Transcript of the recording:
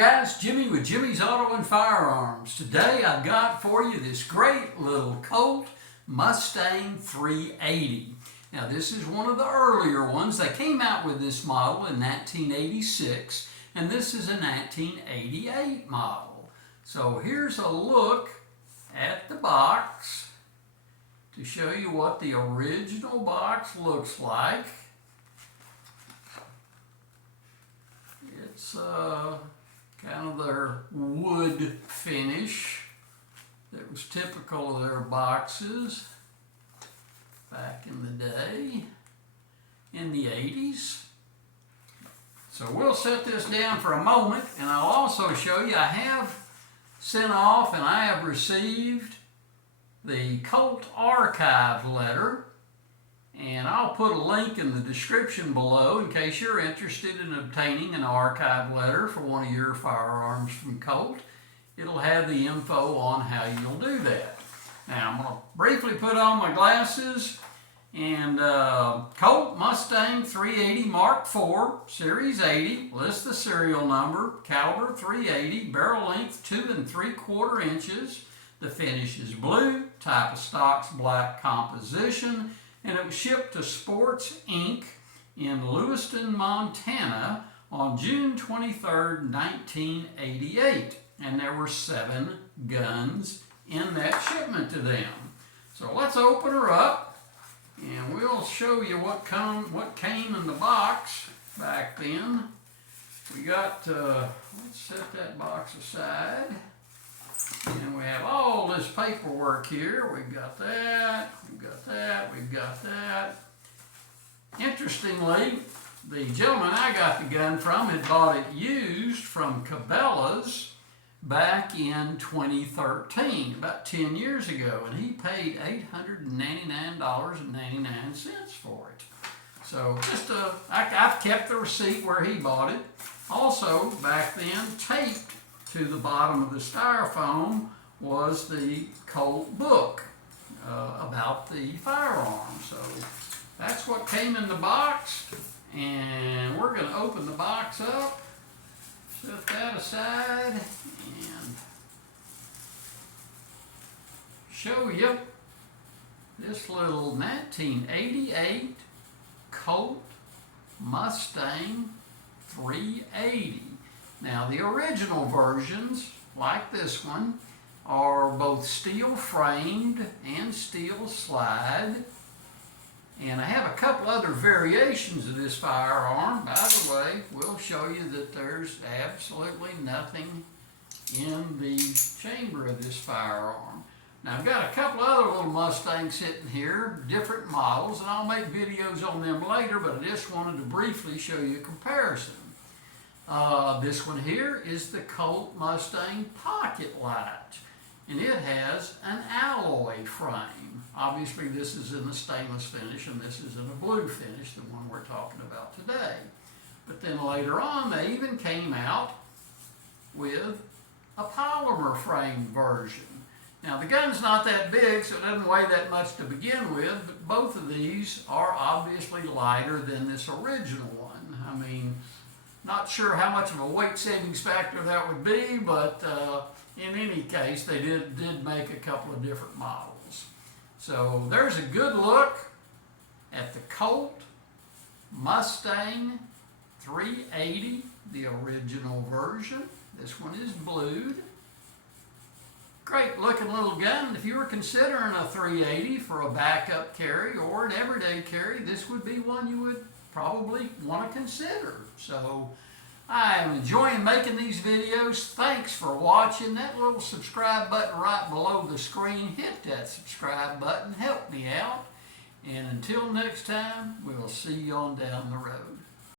guys, Jimmy with Jimmy's Auto and Firearms. Today I've got for you this great little Colt Mustang 380. Now this is one of the earlier ones. They came out with this model in 1986 and this is a 1988 model. So here's a look at the box to show you what the original box looks like. It's kind of their wood finish that was typical of their boxes back in the day, in the 80s. So we'll set this down for a moment, and I'll also show you I have sent off and I have received the Colt Archive letter, and I'll put a link in the description below in case you're interested in obtaining an archive letter for one of your firearms from Colt. It'll have the info on how you'll do that. Now I'm going to briefly put on my glasses, and Colt Mustang 380 Mark IV, Series 80, lists the serial number, caliber .380, barrel length 2 3/4 inches. The finish is blue, type of stock's black composition, and it was shipped to Sports Inc. in Lewiston, Montana on June 23rd, 1988. And there were 7 guns in that shipment to them. So let's open her up and we'll show you what came in the box back then. We got, let's set that box aside. And we have all this paperwork here. We've got that, we've got that, we've got that. Interestingly, the gentleman I got the gun from had bought it used from Cabela's back in 2013, about 10 years ago, and he paid $899.99 for it. So just I've kept the receipt where he bought it. Also, back then, taped to the bottom of the styrofoam was the Colt book about the firearm. So that's what came in the box, and we're going to open the box up, set that aside, and show you this little 1988 Colt Mustang 380. Now the original versions, like this one, are both steel framed and steel slide. And I have a couple other variations of this firearm. By the way, we'll show you that there's absolutely nothing in the chamber of this firearm. Now I've got a couple other little Mustangs sitting here, different models, and I'll make videos on them later, but I just wanted to briefly show you a comparison. This one here is the Colt Mustang Pocketlite, and it has an alloy frame. Obviously this is in the stainless finish and this is in a blue finish, the one we're talking about today. But then later on they even came out with a polymer frame version. Now the gun's not that big, so it doesn't weigh that much to begin with, but both of these are obviously lighter than this original one. I mean, not sure how much of a weight savings factor that would be, but in any case, they did make a couple of different models. So there's a good look at the Colt Mustang 380, the original version. This one is blued. Great looking little gun. If you were considering a 380 for a backup carry or an everyday carry, this would be one you would probably want to consider. So I am enjoying making these videos. Thanks for watching. That little subscribe button right below the screen, hit that subscribe button, help me out. And until next time, we'll see you on down the road.